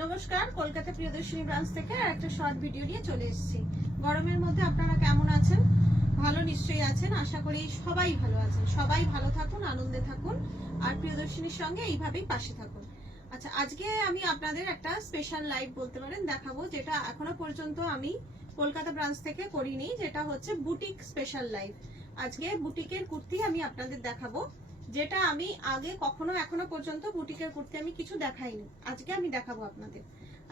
নমস্কার, কলকাতা প্রিয়দর্শিনী ব্রাঞ্চ থেকে একটা শর্ট ভিডিও নিয়ে চলে এসেছি। গরমের মধ্যে আপনারা কেমন আছেন? ভালো নিশ্চয়ই আছেন, আশা করি সবাই ভালো আছেন। সবাই ভালো থাকুন, আনন্দে থাকুন, আর প্রিয়দর্শিনীর সঙ্গে এইভাবেই পাশে থাকুন। আচ্ছা, আজকে আমি আপনাদের একটা স্পেশাল লাইভ বলতে পারেন দেখাবো, যেটা এখনো পর্যন্ত আমি কলকাতা ব্রাঞ্চ থেকে করিনি, যেটা হচ্ছে বুটিক স্পেশাল লাইভ। আজকে বুটিকের কুর্তি আমি আপনাদের দেখাবো, যেটা আমি আগে কখনো এখনো পর্যন্ত বুটিকের কুর্তি আমি কিছু দেখাইনি, আজকে আমি দেখাবো আপনাদের।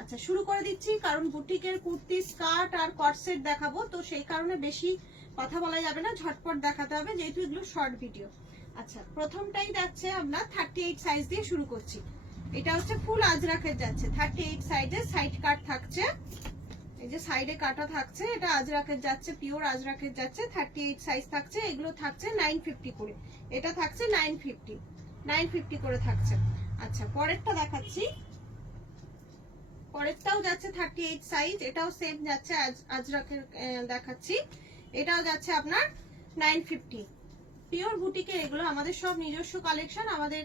আচ্ছা, শুরু করে দিচ্ছি, কারণ বুটিকের কুর্তি স্কার্ট আর কটসেট দেখাবো, তো সেই কারণে বেশি কথা বলা যাবে না, ঝটপট দেখাতে হবে যেহেতু এগুলো শর্ট ভিডিও। আচ্ছা, প্রথমটাই যাচ্ছে আমরা 38 সাইজ দিয়ে শুরু করছি। এটা হচ্ছে ফুল আজরাকের যাচ্ছে, 38 সাইজের সাইড কাট থাকছে, এই যে সাইডে কাটা থাকছে, এটা আজরাকের যাচ্ছে, পিওর আজরাকের যাচ্ছে, 38 সাইজ থাকছে। এগুলো থাকছে 950 করে, এটা থাকছে 950 করে থাকছে। আচ্ছা, পরেরটা দেখাচ্ছি, পরেরটাও যাচ্ছে 38 সাইজ, এটাও সেম যাচ্ছে আজরাকের দেখাচ্ছি, এটাও যাচ্ছে আপনার 950। পিওর বুটিকের এগুলো আমাদের সব নিজস্ব কালেকশন, আমাদের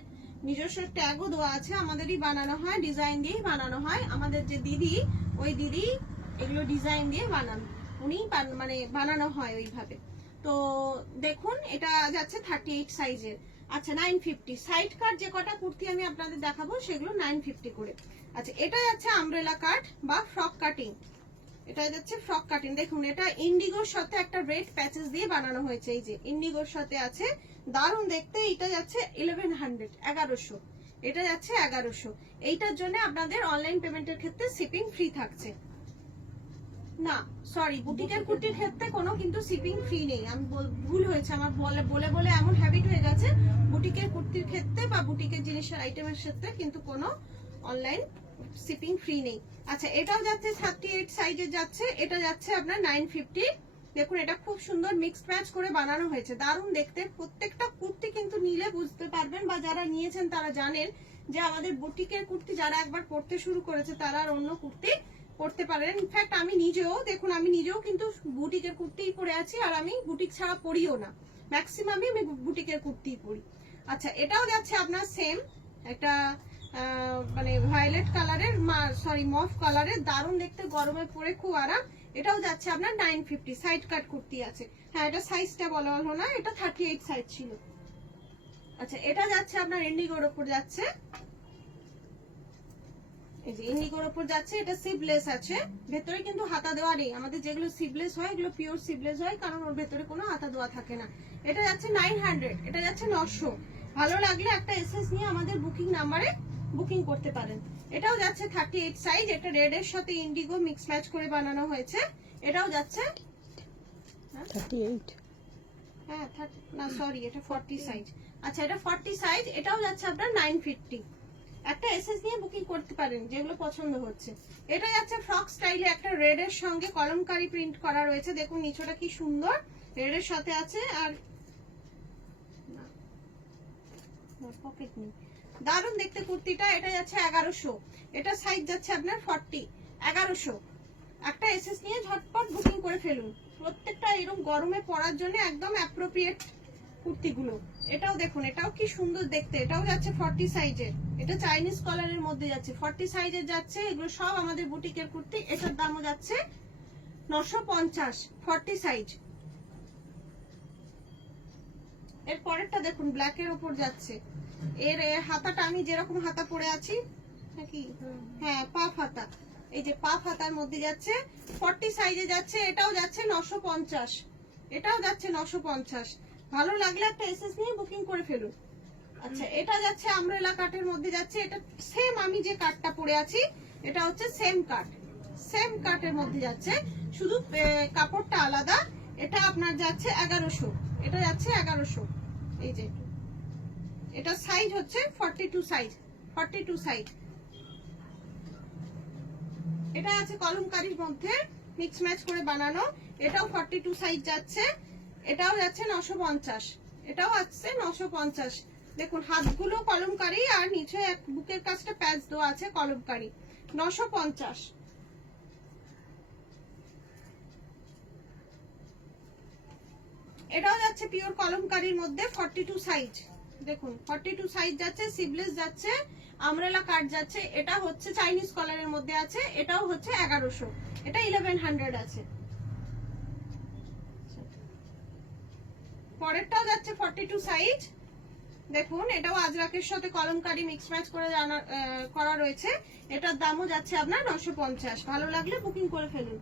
নিজস্ব ট্যাগও দেওয়া আছে, আমাদেরই বানানো হয়, ডিজাইন দিয়েই বানানো হয়। আমাদের যে দিদি, ওই দিদি এগুলো ডিজাইন দিয়ে বানান, উনি মানে বানানো হয় ওইভাবে। তো দেখুন, এটা যাচ্ছে 38 সাইজের। আচ্ছা, 950 সাইড কাট যে কটা কুর্তি আমি আপনাদের দেখাবো সেগুলো 950 করে। আচ্ছা, এটা যাচ্ছে আমব্রেলা কাট বা ফ্রক কাটিং, এটা যাচ্ছে ফ্রক কাটিং। দেখুন, এটা ইন্ডিগোর সাথে একটা রেড প্যাচেস দিয়ে বানানো হয়েছে, এই যে ইন্ডিগোর সাথে আছে, দারুণ দেখতে। এটা যাচ্ছে 1100 এটা যাচ্ছে 1100। এইটার জন্য আপনাদের অনলাইন পেমেন্টের ক্ষেত্রে শিপিং ফ্রি থাকছে না, সরি, বুটিকের কুর্তির ক্ষেত্রে কোনো কিন্তু শিপিং ফ্রি নেই। আমি ভুল হয়েছে আমার, বলে বলে এমন হ্যাবিট হয়ে গেছে। বুটিকের কুর্তির ক্ষেত্রে বা বুটিকের জিনিসের আইটেমের ক্ষেত্রে কিন্তু কোনো অনলাইন শিপিং ফ্রি নেই। আচ্ছা, এটাও যাচ্ছে 38 সাইজের যাচ্ছে, এটা যাচ্ছে আপনার 950। দেখুন, এটা খুব সুন্দর মিক্সড ম্যাচ করে বানানো হয়েছে, দারুণ দেখতে। প্রত্যেকটা কুর্তি কিন্তু নিলে বুঝতে পারবেন, বা যারা নিয়েছেন তারা জানেন যে আমাদের বুটিকের কুর্তি যারা একবার পরতে শুরু করেছে তারা আর অন্য কুর্তি পড়তে পারেন। ইনফ্যাক্ট আমি নিজেও, দেখুন, আমি নিজেও কিন্তু বুটিকের কুর্তিই পরে আছি, আর আমি বুটিক ছাড়া পরিও না, ম্যাক্সিমামই আমি বুটিকের কুর্তিই পরি। আচ্ছা, এটাও যাচ্ছে আপনার সেম একটা মানে ভায়োলেট কালারের, সরি মফ কালারের, দারুণ দেখতে, গরমে পরে খুব আরাম। এটাও যাচ্ছে আপনার 950, সাইড কাট কুর্তি আছে। হ্যাঁ, এটা সাইজটা বলা হলো না, এটা 38 সাইজ ছিল। আচ্ছা, এটা যাচ্ছে আপনার ইন্ডিগোর ওপর যাচ্ছে, এই যে ইন্ডিগোর উপর যাচ্ছে, এটা সিভলেস আছে, ভেতরে কিন্তু হাতা দেওয়া নেই। আমাদের যেগুলো সিভলেস হয় এগুলো পিওর সিভলেস হয়, কারণ ওর ভেতরে কোনো হাতা দেওয়া থাকে না। এটা যাচ্ছে 900, এটা যাচ্ছে 900। ভালো লাগলে একটা এসএস নিয়ে আমাদের বুকিং নাম্বারে বুকিং করতে পারেন। এটাও যাচ্ছে 38 সাইজ, এটা রেড এর সাথে ইন্ডিগো মিক্স ম্যাচ করে বানানো হয়েছে। এটাও যাচ্ছে 38, হ্যাঁ না সরি, এটা 40 সাইজ। আচ্ছা, এটা 40 সাইজ, এটাও যাচ্ছে আপনার 950। একটা এসএস নিয়ে বুকিং করতে পারেন যেগুলো পছন্দ হচ্ছে। এটা যাচ্ছে ফ্রক স্টাইলে, একটা রেড এর সঙ্গে কলমকারি প্রিন্ট করা রয়েছে, দেখুন নিচটা কি সুন্দর, রেড এর সাথে আছে। আর পকেট নেই, দারুণ দেখতে কুর্তিটা। এটা যাচ্ছে 1100, এটা সাইজ যাচ্ছে আপনার 40, 1100। একটা এসএস নিয়ে ঝটপট বুকিং করে ফেলুন, প্রত্যেকটা এরকম গরমে পরার জন্য একদম অ্যাপ্রোপ্রিয়েট কুর্তিগুলো। এটাও দেখুন, এটাও কি সুন্দর দেখতে, এটাও যাচ্ছে 40 সাইজের, এটা চাইনিজ কলারের মধ্যে যাচ্ছে, 40 সাইজের যাচ্ছে। এগুলো সব আমাদের বুটিকের কুর্তি, এটার দামও যাচ্ছে 950, 40 সাইজ। এর পরেরটা দেখুন, ব্ল্যাক এর উপর যাচ্ছে, এর হাতাটা আমি যেরকম হাতা পরে আছি নাকি, হ্যাঁ পাফ হাতা, এই যে পাফ হাতার মধ্যে যাচ্ছে, 40 সাইজে যাচ্ছে, এটাও যাচ্ছে 950, এটাও যাচ্ছে 950। ভালো লাগলে একটা এসএস নিয়ে বুকিং করে ফেলুন। আচ্ছা, এটা যাচ্ছে আমব্রেলা কাটের মধ্যে যাচ্ছে, এটা সেম আমি যে কাটটা পরে আছি, এটা হচ্ছে সেম কাট, সেম কাটের মধ্যে যাচ্ছে, শুধু কাপড়টা আলাদা। এটা আপনার যাচ্ছে 1100, এটা যাচ্ছে 1100। এই যে এটা সাইজ হচ্ছে 42 সাইজ, 42 সাইজ। এটা আছে কলমকারীর মধ্যে মিক্স ম্যাচ করে বানানো, এটাও 42 সাইজ যাচ্ছে, এটাও যাচ্ছে 950, এটাও আছে 950। দেখুন, হাতগুলো কলমকারী আর নিচে বুকের কাছটা প্যাচ দেওয়া আছে কলমকারী, 950। এটাও যাচ্ছে পিওর কলমকারীর মধ্যে 42 সাইজ, দেখুন 42 সাইজ যাচ্ছে, সিভলেস যাচ্ছে, আমরেলা কাট যাচ্ছে, এটা হচ্ছে চাইনিজ কলারের মধ্যে আছে, এটাও হচ্ছে 1100, এটা 1100 আছে। পরেরটাও যাচ্ছে 42 সাইজ, দেখুন এটাও আজরাকের সাথে কলমকারি মিক্স ম্যাচ করে করা রয়েছে। এটার দামও যাচ্ছে আপনার 950। ভালো লাগলে বুকিং করে ফেলুন।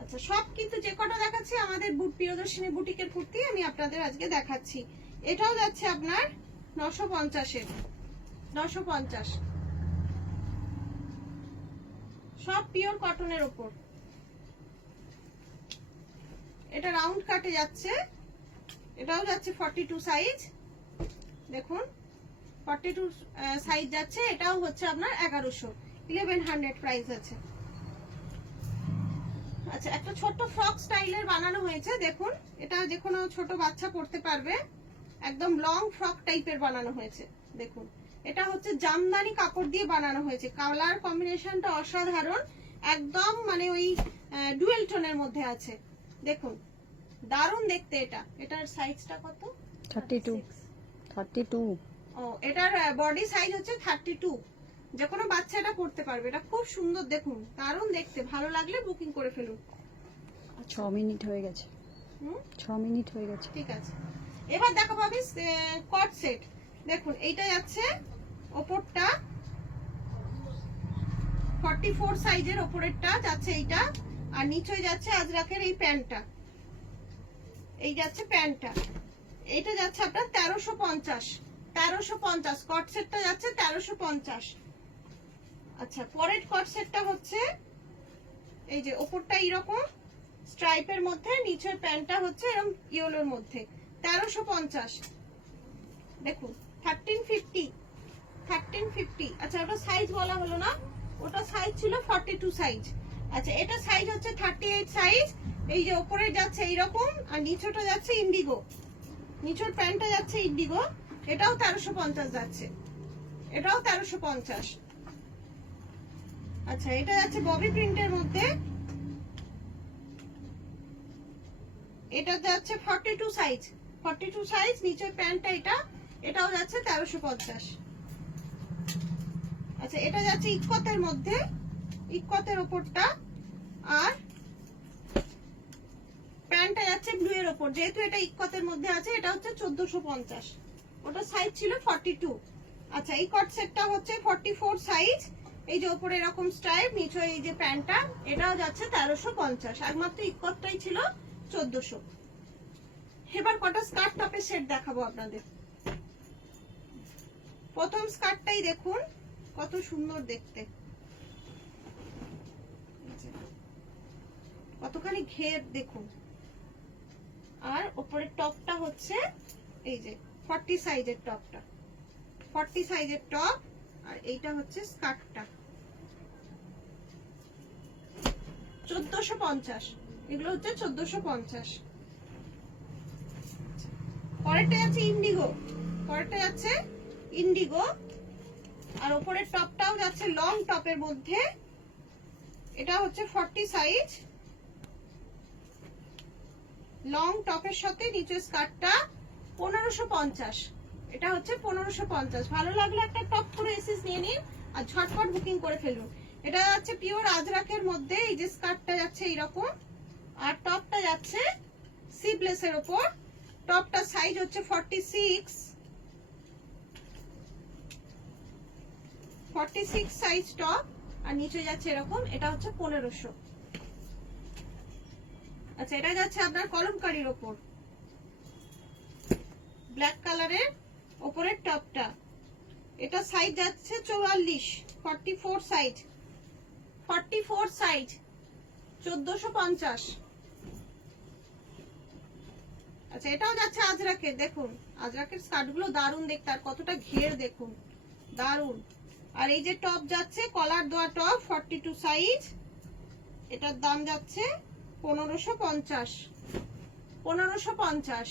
আচ্ছা, সব কিন্তু যে কটা দেখাচ্ছি আমাদের প্রিয়দর্শিনী বুটিকের কুর্তি আমি আপনাদের আজকে দেখাচ্ছি। এটাও যাচ্ছে আপনার 950-এর, 950, সব পিওর কটনের উপর। এটা রাউন্ড কাটে যাচ্ছে, এটাও যাচ্ছে 42 সাইজ, দেখুন 42 সাইজ যাচ্ছে, এটাও হচ্ছে আপনার 1100, 1100 প্রাইস আছে। আচ্ছা, একটা ছোট ফ্রক স্টাইলের বানানো হয়েছে, দেখুন এটা যে কোনো ছোট বাচ্চা পরতে পারবে, একদম লং ফ্রক টাইপের বানানো হয়েছে। দেখুন এটা হচ্ছে জামদানি কাপড় দিয়ে বানানো হয়েছে, কালার কম্বিনেশনটা অসাধারণ, একদম মানে ওই ডুয়েল টোনের মধ্যে আছে। দেখুন দারুণ দেখতে। এটার সাইজটা কত? 32। ও, এটার বডি সাইজ হচ্ছে 32, যে কোনো বাচ্চা এটা পরতে পারবে। এটা খুব সুন্দর, দেখুন দারুণ দেখতে। ভালো লাগলে বুকিং করে ফেলুন। 6 মিনিট হয়ে গেছে। 6 মিনিট হয়ে গেছে। ঠিক আছে, এবার দেখো ভাবি কট সেট। দেখুন এইটা যাচ্ছে ওপরটা 44 সাইজের, ওপরেরটা যাচ্ছে এইটা, আর নিচে যাচ্ছে আজরাকের এই প্যান্টটা, এই যাচ্ছে প্যান্টটা। এইটা যাচ্ছে আপনার 1350, 1350 কট সেটটা যাচ্ছে 1350। আচ্ছা, পরের কট সেটটা হচ্ছে এই যে ওপরটা এইরকম স্ট্রাইপের মধ্যে, নিচের প্যান্টটা হচ্ছে এরকম ইয়েলোর মধ্যে, 1350। দেখুন 1350, 1350। আচ্ছা, ওটা সাইজ বলা হলো না, ওটা সাইজ ছিল 42 সাইজ। আচ্ছা, এটা সাইজ হচ্ছে 38 সাইজ। এই যে ওপরে যাচ্ছে এইরকম, আর নিচেটা যাচ্ছে ইন্ডিগো, নিচের প্যান্টটা যাচ্ছে ইন্ডিগো, এটাও 1350 যাচ্ছে, এটাও 1350। আচ্ছা, এটা যাচ্ছে ববি প্রিন্টের মধ্যে, এটা যাচ্ছে 42 সাইজ, 42 সাইজ, নিচের প্যান্টটা এটা, এটাও যাচ্ছে 1350। আচ্ছা, এটা যাচ্ছে ইক্কতের মধ্যে, ইক্কতের ওপরটা, আর প্যান্টটা যাচ্ছে ব্লু এর ওপর, যেহেতু এটা ইক্কতের মধ্যে আছে, এটা হচ্ছে 1450, ওটা সাইজ ছিল 42। আচ্ছা, এই কট সেটটা হচ্ছে 44 সাইজ, এই যে ওপরে এরকম স্ট্রাইপ, নিচে এই যে প্যান্টটা, এটাও যাচ্ছে 1350, একমাত্র ইক্কতটাই ছিল 1400। এবার কটা স্কার্ট টপের সেট দেখাবো আপনাদের। প্রথম স্কার্টটাই দেখুন কত সুন্দর দেখতে, কতখানি ঘের দেখুন, আর উপরের টপটা হচ্ছে এই যে 40 সাইজের টপটা, 40 সাইজের টপ, আর এইটা হচ্ছে স্কার্টটা 1450, এগুলো হচ্ছে 1450। পরেরটা যাচ্ছে ইন্ডিগো, পরেরটা যাচ্ছে ইন্ডিগো, আর উপরের টপটাও যাচ্ছে লং টপের মধ্যে, এটা হচ্ছে 40 সাইজ, লং টপের সাথে নিচের স্কার্টটা 1550, এটা হচ্ছে 1550। ভালো লাগলে একটা টপ করে এসএস নিয়ে নিন আর ঝটপট বুকিং করে ফেলুন। এটা যাচ্ছে পিওর আজরাকের মধ্যে, এই যে স্কার্টটা যাচ্ছে এইরকম, আর টপটা যাচ্ছে সিপ্লেসের উপর, টপটা সাইজ হচ্ছে 46 সাইজ টপ, আর নিচে যাচ্ছে এরকম, এটা হচ্ছে 1500। আচ্ছা, এটা যাচ্ছে আপনার কলমকারীর ওপর, ব্ল্যাক কালারের ওপরের টপটা, এটা সাইজ যাচ্ছে 44, 44 সাইজ, 44 সাইজ, 1450। আচ্ছা, এটাও যাচ্ছে আজরাকের, দেখুন আজরাকের স্কার্টগুলো দারুণ দেখতে, আর কতটা ঘের দেখুন, দারুণ। আর এই যে টপ যাচ্ছে কলার দেওয়া টপ, 42 সাইজ, এটার দাম যাচ্ছে 1550, 1550।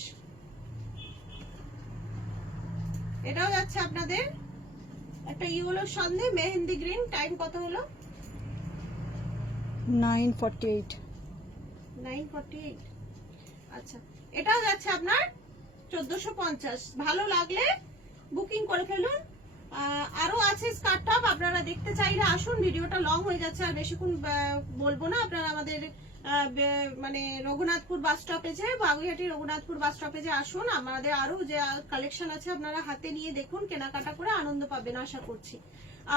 এটাও যাচ্ছে আপনাদের একটা ইয়েলোর সঙ্গে মেহেন্দি গ্রিন, টাইম কত হলো? 9:48। 9:48। আচ্ছা, এটাও যাচ্ছে আপনার 1450। ভালো লাগলে বুকিং করে ফেলুন, আরো আছে স্কার্ট টপ, আপনারা দেখতে চাইলে আসুন। ভিডিওটা লং হয়ে যাচ্ছে, আর বেশিক্ষণ বলবো না। আপনারা আমাদের মানে রঘুনাথপুর বাস স্টপেজে, বাগুইহাটি রঘুনাথপুর বাস স্টপেজে আসুন। আমাদের আরো যে কালেকশন আছে আপনারা হাতে নিয়ে দেখুন, কেনাকাটা করে আনন্দ পাবেন আশা করছি।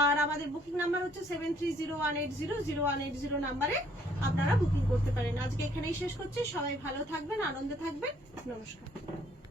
আর আমাদের বুকিং নাম্বার হচ্ছে 7301800180 নাম্বারে আপনারা বুকিং করতে পারেন। আজকে এখানেই শেষ করছি। সবাই ভালো থাকবেন, আনন্দে থাকবেন। নমস্কার।